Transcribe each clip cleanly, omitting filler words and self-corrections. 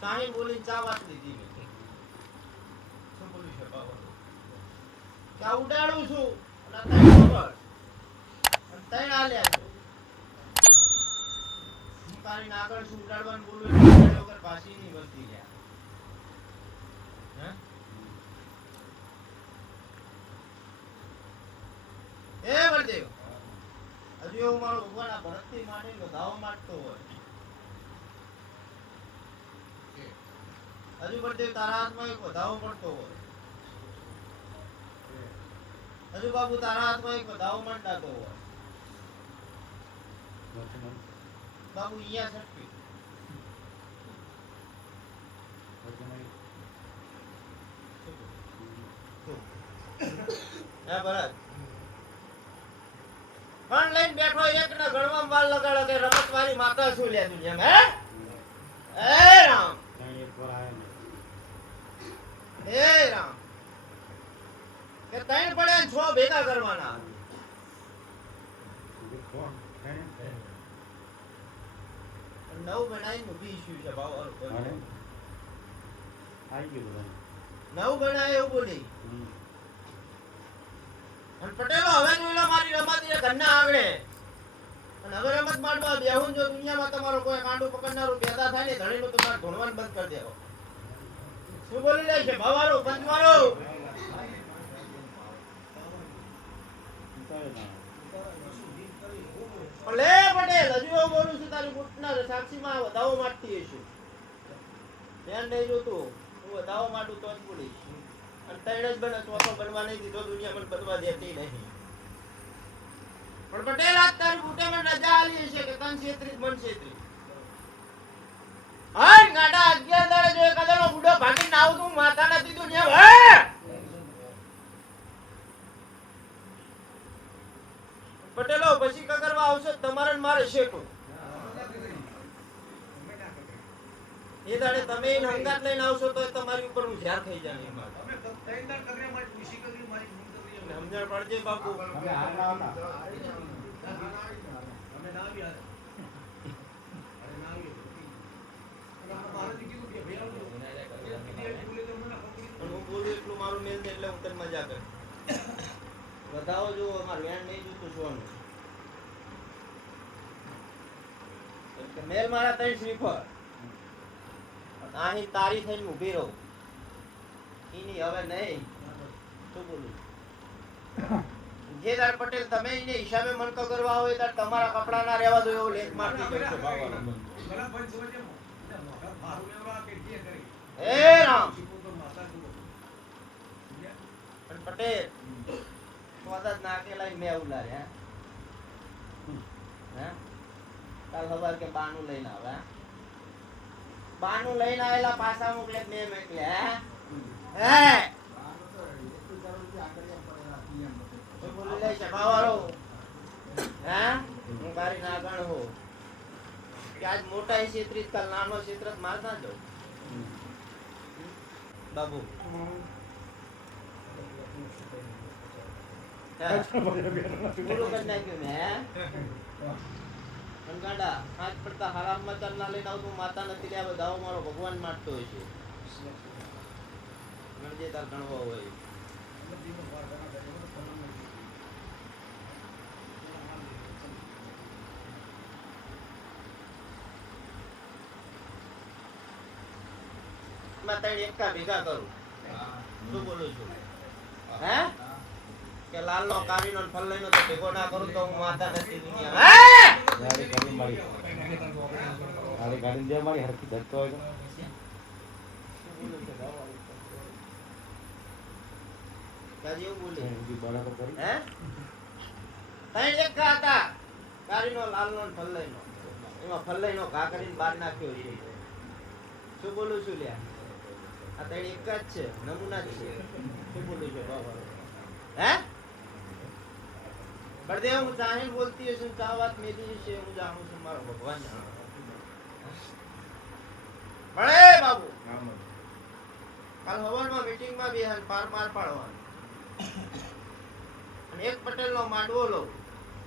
સાહી બોલી ચા વાત લીધી મેં. શું બોલું છે બાબા? ચા ઉડાડું છું અને તઈ ખબર અને તઈ આલ્યા છે. હું તારી આગળ છું ઉડાડવાનું બોલું એટલે વગર પાછી નહીં બનતી યાર. હે એ બળદેવ હજુ એવું મારો ભગવાન આ ભરતથી માંડીને ધાવો માંડતો હોય. હજુ બળદેવ તારા હાથમાં એક વધાવો પડતો હોય. હજુ બાબુ તારા હાથમાં એક વધાવો માંડાતો હોય. બાબુ અહીંયા સટકી હે ભરત પણ લઈને બેઠો એક ને ગળવામાં વાલ લગાડો કે રમત વાળી માતા શું લે દુનિયામાં હે એ રામ હે રામ કે ત્રણ પડે ને 6 ભેગા કરવાના નવ બનાવીને ઊભી ઈશ્યુ છે ભાવ નવ બનાવે એવું બોલી અને પટેલો હવે જોઈ લો મારી રમત એ ઘરના આગળ અને હવે રમત માંડવા બેહું જો દુનિયામાં તમારો કોઈ કાંડું પકડનારું પેદા થાય ને ધણીનું તમારે ભણવાનું બંધ કરી દેવો. શું બોલી લે છે ભાવારો પંચવારો લે પટેલ હજુ એવું બોલું છું તારી ગુટના સાક્ષીમાં વધાવો માંડતી હશું ધ્યાન નહીં જોતું હું વધાવો માંડું તો જ બોલીશ અને ત્રણ જ બને ચોથો બનવા નહીં દીધો દુનિયા મને બનવા દેતી નહીં. પણ પટેલ આજ તારી બુટેમાં રજા આલી છે કે તન છેત્રી મન છેત્રી હાય ગાડા 11 દાડે જો એક આદનો બુડો ભાગી નાવ તું માથા નથી દુનિયા હે પટેલો પછી કગરવા આવશે તમારે ને મારે શેકો એ દાડે તમે એને હંગાત લઈને આવશો તો તમારી ઉપર હું ઝાર થઈ જાય તમે ત્રણ દાડ કગરે મારી ખુશી કરી મારી સમજણ પડજે બાપુ અમે ના આવ્યા અરે ના આવ્યા મારે કીધું કે ભાઈ આવજો હું બોલું એટલું મારું મેલ દે એટલે હું તને મજા કર બતાવો જો અમાર વેણ નહીં જોતું સોનું એટલે મેલ મારા ત્રણ શ્રીફળ આની તારી થઈને ઊભી રહો ઈની હવે નહીં શું બોલું જે દાર પટેલ તમે એને હિસાબે મનકો કરવા હોય ત્યારે તમારા કપડા ના રહેવા દો એવો લેખ મારતી જશે ભાવવાનો એ રામ પણ પટેલ સ્વાદત નાખેલા મેં ઉલારે હે કાલ ખબર કે બાનું લઈને આવે બાનું લઈને આવેલા પાછા મોકલે મેં મેકલે હે બોલી લે સભાવાળો હે હું બારી ના ગણ હો કે આજ મોટા ક્ષેત્રી કાલ નાનો ક્ષેત્ર માર ના જાઉં બાબુ પૂરું કરી નાખ્યું મેં ગાડા હાથ પડતા હરામ મચાર ના લઈને આવતું માતા નથી લે બધાઓ મારો ભગવાન માટતો હોય છે ગણજે તાર ગણવા હોય માં ત્રણ એકા ભેગા કરું શું બોલું છું હે કે લાલ નો કાવી નો ફલ લઈને તો ભેગો ના કરું તો હું માતા નથી દુનિયા હે ગાડી ગાડી જે મારી હરકી ધરતો હોય તો કાજી એવું બોલે ઈ બરાબર કરી હે ત્રણ એકા હતા કાવી નો લાલ નો ફલ લઈને એમાં ફલ લઈને ઘા કરીને બહાર નાખ્યો છે શું બોલું છું લ્યા આ ત્રણ એક જ છે નમૂના જ છે શું બોલું છું બાબા હે બળદેવ હું જાહેર બોલતી હશું ચા વાત મેલી છે હું જાણું છું મારો ભગવાન જાણે ભલે બાબુ કાલ હવારમાં મીટિંગમાં બેહન પાર પાડવાનું અને એક પટેલ નો માંડવો લો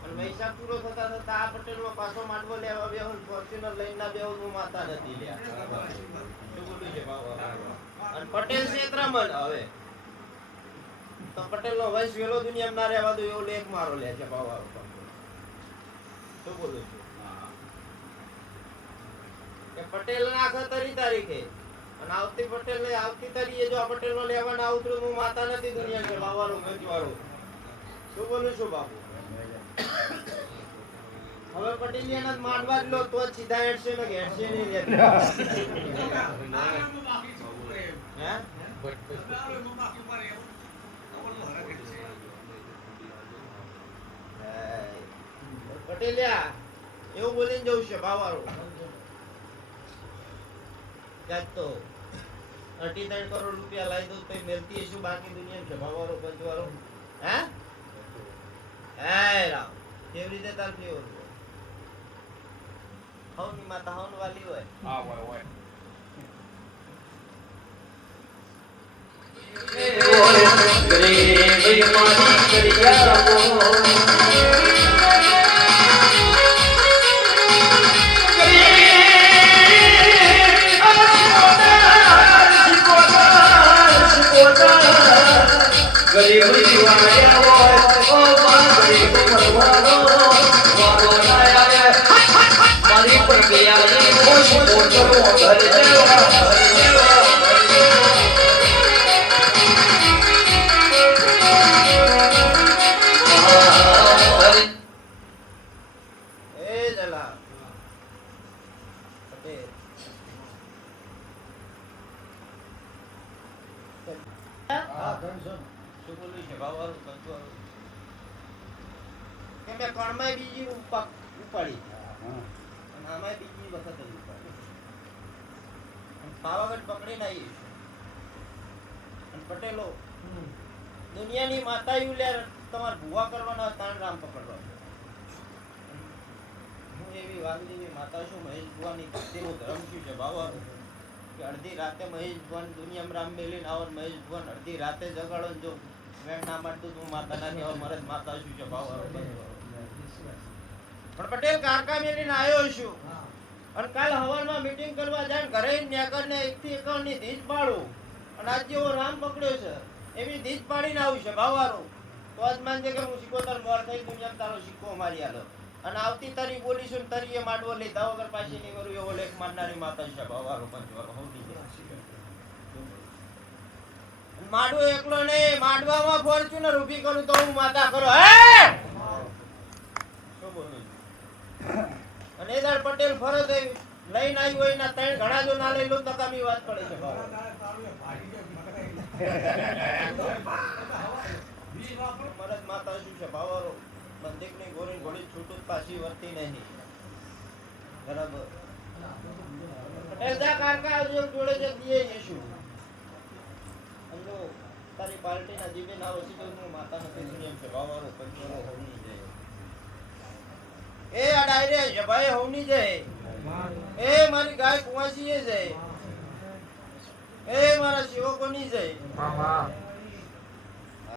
અને વૈશાખ પૂરો થતા થતા આ પટેલનો પાછો માંડવો લેવા બેહો ફોર્ચ્યુનર લઈને ના બેહો હું માતા નથી લ્યા શું બોલું છે બાબા અને પટેલ ક્ષેત્રમાં હવે તો પટેલનો વંશ વેલો દુનિયામાં ના રહેવા દો એવો લેખ મારો લે છે બાબા શું બોલું છું કે પટેલ ના આખા તારીખે અને આવતી પટેલ ને આવતી તારીખે જો આ પટેલ નો લેવાના આવતું હું માતા નથી દુનિયા છે બાવાનું ગંજવાળું શું બોલું છું બાપુ હવે પટેલિયાના જ માંડવા જ લો તો જ સીધા હેડશે ને હેડશે નહીં લે હે પટેલિયા એવું બોલીને જવું છે ભાવારો તો 38 કરોડ રૂપિયા લાવી દઉં તો મેલતી હશું બાકી દુનિયા છે ભાવારો પંચવારો હે હે રામ કેવી રીતે તાર કેવું હવની માતા હવન વાલી હોય હા હોય પાવાગઢ પકડી નાઈ પટેલો દુનિયાની માતા તમારે ભૂવા કરવાના તાણ રામ પકડવા હું એવી વાગલીની માતા છું મહેશ ભુવાની ભક્તિનું ધર્મ શું છે બાબા કે અડધી રાતે મહેશ ભુવન દુનિયામાં રામ મેલીને આવો મહેશ ભુવન અડધી રાતે જગાડો જો વેણ ના મારતું તું માતા ના કહેવા મારે માતા શું છે બાબા પણ પટેલ કારકા મેલીને આવ્યો છું અને કાલ હવારમાં મીટિંગ કરવા જાય ઘરે ન્યાકરને 1 થી 51 ની ધીજ પાડું અને આજ જેવો રામ પકડ્યો છે એવી ધીજ પાડીને આવું છે ભાવારો તો આજ માનજે કે હું સિકોતર મોર થઈ દુનિયામાં તારો સિક્કો મારી આલો અને આવતી તારી બોલીશું તરીએ માંડવો લઈ દાવ વગર પાછી નહીં કરું એવો લેખ મારનારી માતા છે ભાવારો પંચવારો હોતી માંડવો એકલો નહીં માંડવામાં ફોર્ચ્યુનર ઊભી કરું તો હું માતા કરો હે શું બોલું અને એદાર પટેલ ફરજ લઈને આવી હોય ના ત્રણ ઘણા જો ના લઈ લો તો કામી વાત પડે છે મરદ માતા શું છે ભાવારો બંદીક ની ગોરી ઘોડી છૂટું પાછી વર્તી નહીં બરાબર પટેલ જા કારકા જોડે જે દીએ ઈશું અંજો તારી પાર્ટીના જીબે ના વસી તો હું માતા નથી દુનિયા છે ભાવારો પંચવારો હોની જાય એ અડાઈ રે છે ભાઈ હોની જાય એ મારી ગાય કુવાસી જાય એ મારા સેવકો ની જાય